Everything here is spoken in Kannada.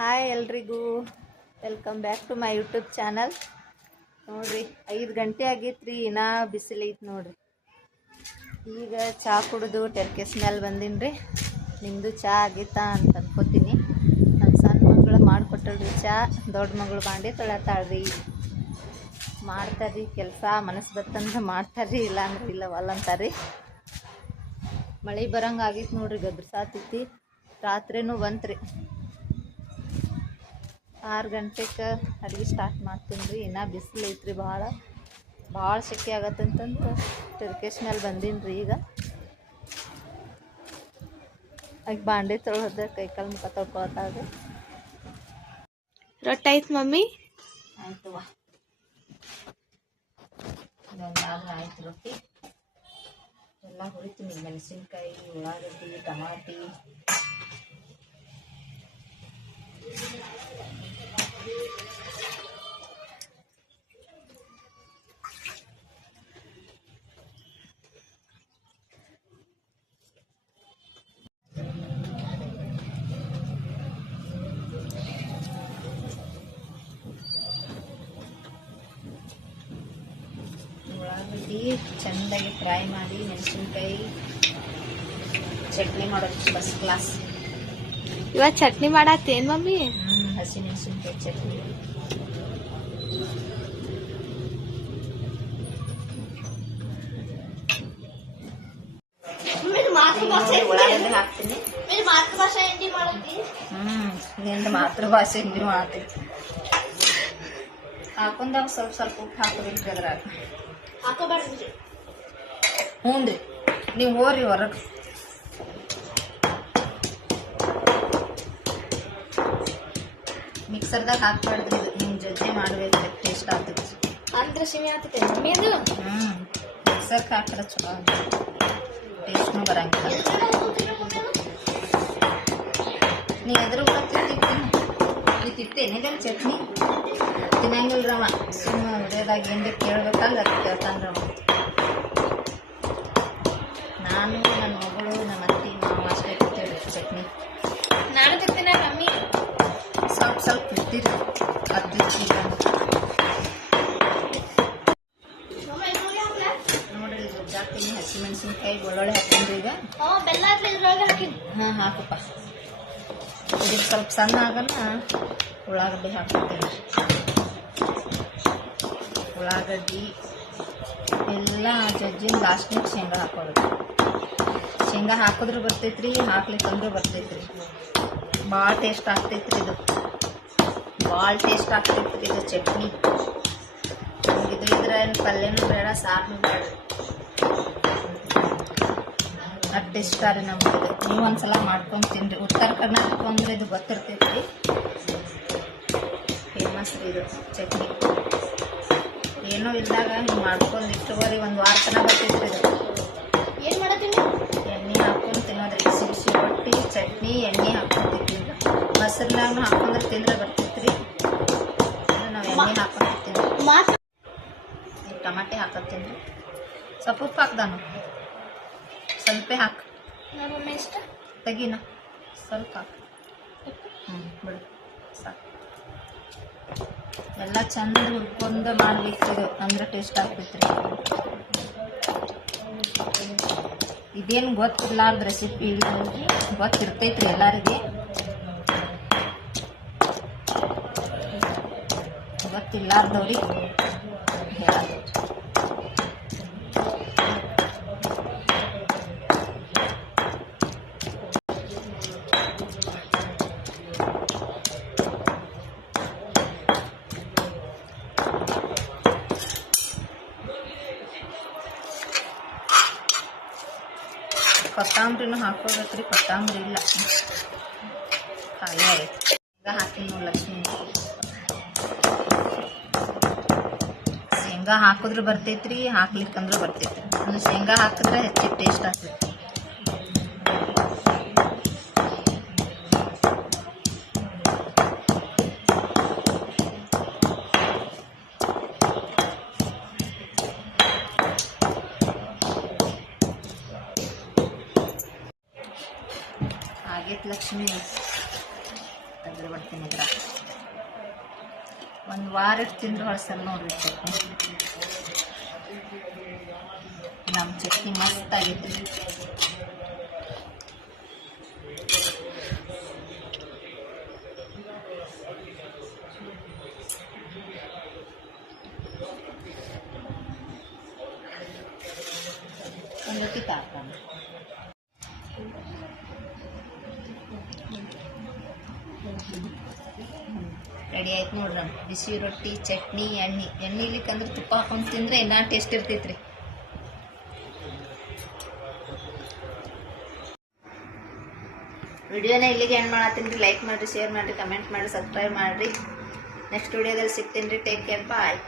ಹಾಯ್ ಎಲ್ರಿಗೂ welcome back to my YouTube channel. ನೋಡ್ರಿ 5 ಗಂಟೆ ಆಗೈತ್ರಿ, ಇನ್ನೂ ಬಿಸಿಲೈತೆ ನೋಡ್ರಿ. ಈಗ ಚಹಾ ಕುಡಿದು ಟೆರ್ಕೆಸ್ ಮೇಲೆ ಬಂದೀನಿ. ನಿಮ್ಮದು ಚಹಾ ಆಗೈತಾ ಅಂತ ಅನ್ಕೋತೀನಿ. ನನ್ನ ಸಣ್ಣ ಮಗಳು ಮಾಡಿಕೊಟ್ಟಳ್ರಿ ಚಹಾ, ದೊಡ್ಡ ಮಗಳು ಬಾಂಡೆ ತೊಳತಾಳ್ರಿ. ಮಾಡ್ತಾರ್ರಿ ಕೆಲಸ, ಮನಸ್ಸು ಬತ್ತಂದ್ರೆ ಮಾಡ್ತಾರ್ರಿ, ಇಲ್ಲ ಅಂದ್ರೆ ಇಲ್ಲ ಅಂತಾರ್ರಿ. ಮಳೆ ಬರಂಗೆ ಆಗೈತೆ ನೋಡ್ರಿ, ಗದ್ರಸಾತೈತಿ. ರಾತ್ರಿನೂ ಬಂತ್ರಿ. 6 ಗಂಟೆಗೆ ಅಡುಗೆ ಸ್ಟಾರ್ಟ್ ಮಾಡ್ತೀನಿ ರೀ. ಇನ್ನೂ ಬಿಸಿಲು ಐತ್ರಿ, ಭಾಳ ಸೆಕೆ ಆಗತ್ತಂತಂತ ಟೆರ್ಕೆಸ್ ಮೇಲೆ ಬಂದೀನಿ ರೀ. ಈಗ ಬಾಂಡೆ ತೊಳೆದ ಕೈಕಾಲು ಮುಖ ತೊಳ್ಕೊತಾಳ್ರಿ. ರೊಟ್ಟಿ ಆಯ್ತು ಮಮ್ಮಿ? ಆಯ್ತವ, ಇದೊಂದಾದ್ರೆ ಆಯ್ತು ರೊಟ್ಟಿ. ಎಲ್ಲ ಹುರಿತೀನಿ, ಮೆಣಸಿನ್ಕಾಯಿ, ಉಳ್ಳಾಗಡ್ಡಿ, ಟಮಾಟಿ. ಉಳ್ಳಾಗಡ್ಡಿ ಚೆಂದಾಗಿ ಫ್ರೈ ಮಾಡಿ, ಮೆಣಸಿನ್ಕಾಯಿ ಚಟ್ನಿ ಮಾಡೋದು ಫಸ್ಟ್ ಕ್ಲಾಸ್. ಇವತ್ತು ಚಟ್ನಿ ಮಾಡತ್ತೇನ್ ಮಮ್ಮಿ? ಹಸಿ ಮೆಣಸಿನ್ಕಾಯಿ ಚಟ್ನಿ. ಉಳ್ಳಾಗಡ್ಡಿ ಹಾಕ್ತೀನಿ. ನಿಂದು ಮಾತೃಭಾಷೆ ಹಿಂದಿ ಮಾಡ್ತೀನಿ. ಹಾಕೊಂಡಾಗ ಸ್ವಲ್ಪ ಸ್ವಲ್ಪ ಉಪ್ಪು ಹಾಕೋಬೇಕ್ರಿ ಅದ್ರಾಗ. ಹ್ಞೂ ರೀ, ನೀವು ಹೋಗ್ರಿ ಹೊರಗೆ. ಮಿಕ್ಸರ್ದಾಗ ಹಾಕ್ಬಾರ್ದ್ರಿ, ಇದು ನಿಮ್ಮ ಜೊತೆ ಮಾಡ್ಬೇಕ್ರಿ, ಟೇಸ್ಟ್ ಆಗ್ತೈತಿ. ಅಂದ್ರೆ ಸಿಮಿ ಆಗ್ತೈತೆ ಮಮ್ಮಿ ಅದು? ಮಿಕ್ಸರ್ಗೆ ಹಾಕಿದ್ರೆ ಚಲೋ ಟೇಸ್ಟ್ನೂ ಬರಂಗಿಲ್ಲ. ನೀ ಎದ್ರ ಊಟ ತಿತ್ತೇನೆ ಚಟ್ನಿ ತಿನ್ನಂಗಿಲ್ರವ. ಸುಮ್ಮನೆ ವಿಡಿಯೋದಾಗ ಏನ್ರಿ ಕೇಳ್ಬೇಕಲ್ಲ ಅದು ಕೇಳ್ತಾನ್ರವ. ನಾನು, ನನ್ನ ಮಗಳು, ನಮ್ಮ ಅತ್ತಿ, ನಾವು ಅಷ್ಟೇ ತಿಂತೇವೆ ಚಟ್ನಿ. ನಾನು ತಿಂತೀನಿ ಮಮ್ಮಿ. ಸ್ವಲ್ಪ ಸ್ವಲ್ಪ ತಿಂತೀರಿ, ಅದು ನೋಡ್ರಿ. ಹಾಕ್ತೀನಿ ಹಸಿಮೆಣಸಿನ್ಕಾಯಿ, ಬೆಳ್ಳುಳ್ಳಿ ಹಾಕೊಂಡ್ರಿ. ಈಗ ಬೆಲ್ಲ ಹಾಕಿನಿ. ಹಾಂ ಹಾಕಪ್ಪ. ಇದಕ್ಕೆ ಸ್ವಲ್ಪ ಸಣ್ಣ ಆಗಲ್ಲ, ಉಳ್ಳಾಗಡ್ಡಿ ಹಾಕ್ತೀನಿ. ಉಳ್ಳಾಗಡ್ಡಿ ಎಲ್ಲ ಜಜ್ಜಿನ ಲಾಸ್ಟ್ನಾಗ ಶೇಂಗಾ ಹಾಕೋಬೇಕು. ಶೇಂಗಾ ಹಾಕಿದ್ರು ಬರ್ತೈತ್ರಿ, ಹಾಕ್ಲಿಕ್ಕಂದ್ರೂ ಬರ್ತೈತ್ರಿ. ಭಾಳ ಟೇಸ್ಟ್ ಆಗ್ತೈತ್ರಿ ಇದು, ಭಾಳ ಟೇಸ್ಟ್ ಆಗ್ತೈತ್ರಿ ಇದು ಚಟ್ನಿ. ಇದು ಇದ್ರೆ ಪಲ್ಯನೂ ಬೇಡ, ಸಾರನೂ ಬೇಡ, ಅಷ್ಟು ಇಷ್ಟ ರೀ ನಮ್ಗೆ ಇದು. ನೀವು ಒಂದ್ಸಲ ಮಾಡ್ಕೊಂಡು ತಿನ್ರಿ. ಉತ್ತರ ಕರ್ನಾಟಕ ಅಂದ್ರೆ ಇದು ಗೊತ್ತಿರ್ತೈತ್ರಿ, ಫೇಮಸ್ ರೀ ಇದು ಚಟ್ನಿ. ಏನೂ ಇದ್ದಾಗ ಹಿಂಗೆ ಮಾಡ್ಕೊಂಡು ಇಟ್ಟುವರಿ 1 ವಾರ ತನಕ ಬರ್ತೈತ್ರಿ ಇದು. ಏನು ಮಾಡತ್ತೀನಿ? ಎಣ್ಣೆ ಹಾಕೊಂಡು ತಿನ್ನೋದ್ರಿ. ಬಿಸಿ ಬಿಸಿ ರೊಟ್ಟಿ, ಚಟ್ನಿ, ಎಣ್ಣೆ ಹಾಕೊಂಡು ತಿಂದ್ರೆ, ಮೊಸರಿನಾಗ ಹಾಕೊಂಡ್ರೆ ತಿಂದ್ರೆ ಬರ್ತೈತ್ರಿ. ನಾವು ಎಣ್ಣೆ ಹಾಕೊಂಡಿರ್ತೀನಿ. ಟಮಾಟೆ ಹಾಕತ್ತೀನಿ. ಸ್ವಲ್ಪ ಉಪ್ಪು ಹಾಕ್ದಾನು, ಸ್ವಲ್ಪ ಹಾಕು. ಇಷ್ಟ ತೆಗಿನ ಸ್ವಲ್ಪ ಹಾಕು. ಬಿಡು ಸಾಕು. ಎಲ್ಲ ಚಂದ ಹುರ್ಕೊಂಡು ಮಾಡ್ಬೇಕಿದು, ಅಂದ್ರೆ ಟೇಸ್ಟ್ ಆಗ್ತೈತ್ರಿ. ಇದೇನು ಗೊತ್ತಿರ್ಲಾರ್ದ ರೆಸಿಪಿ ಇಲ್ರಿ, ಗೊತ್ತಿರ್ತೈತ್ರಿ ಎಲ್ಲರಿಗೆ. ಗೊತ್ತಿರ್ಲಾರ್ದವ್ರಿಗೆ ಹೇಳೋದು. ಕೊತ್ತಂಬರಿನೂ ಹಾಕೋಬೇಕ್ರಿ, ಕೊತ್ತಂಬರಿ ಇಲ್ಲ, ಖಾಲಿ ಆಯ್ತು. ಈಗ ಹಾಕಿ ನೋಡಿ ಲಕ್ಷ್ಮಿ. ಶೇಂಗಾ ಹಾಕಿದ್ರು ಬರ್ತೈತ್ರಿ, ಹಾಕ್ಲಿಕ್ಕಂದ್ರೂ ಬರ್ತೈತ್ರಿ. ಅಂದ್ರೆ ಶೇಂಗಾ ಹಾಕಿದ್ರೆ ಹೆಚ್ಚಿಗೆ ಟೇಸ್ಟ್ ಆಗ್ತೈತಿ. ಆಗೈತೆ ಲಕ್ಷ್ಮಿ. ತೆಗೆದು ಬಿಡ್ತೀನಿ ಇದ್ರ. ಒಂದು ವಾರ ಇಟ್ಟು ತಿಂದ್ರೆ ಹೊಳ್ಸಲ್ಲ ನೋಡ್ರಿ ಚಟ್ನಿ. ನಮ್ಮ ಚಟ್ನಿ ಮಸ್ತ್ ಆಗೈತಿ. ಒಂದು ರೊಟ್ಟಿ ಹಾಕೋಣ. ರೆಡಿ ಆಯ್ತು ನೋಡ್ರಿ. ಬಿಸಿ ರೊಟ್ಟಿ, ಚಟ್ನಿ, ಎಣ್ಣೆ ಇಲ್ಲಿಕ್ಕಂದ್ರೆ ತುಪ್ಪ ಹಾಕೊಂಡು ತಿಂದ್ರೆ ಇನ್ನೂ ಟೇಸ್ಟ್ ಇರ್ತೈತ್ರಿ. ವಿಡಿಯೋನ ಇಲ್ಲಿಗೆ ಎಂಡ್ ಮಾಡತ್ತೀನಿ ರೀ. ಲೈಕ್ ಮಾಡಿರಿ, ಶೇರ್ ಮಾಡಿರಿ, ಕಮೆಂಟ್ ಮಾಡಿರಿ, ಸಬ್ಸ್ಕ್ರೈಬ್ ಮಾಡಿರಿ. ನೆಕ್ಸ್ಟ್ ವಿಡಿಯೋದಲ್ಲಿ ಸಿಗ್ತೀನಿ ರೀ. ಟೇಕ್ ಕೇರ್, ಬಾಯ್.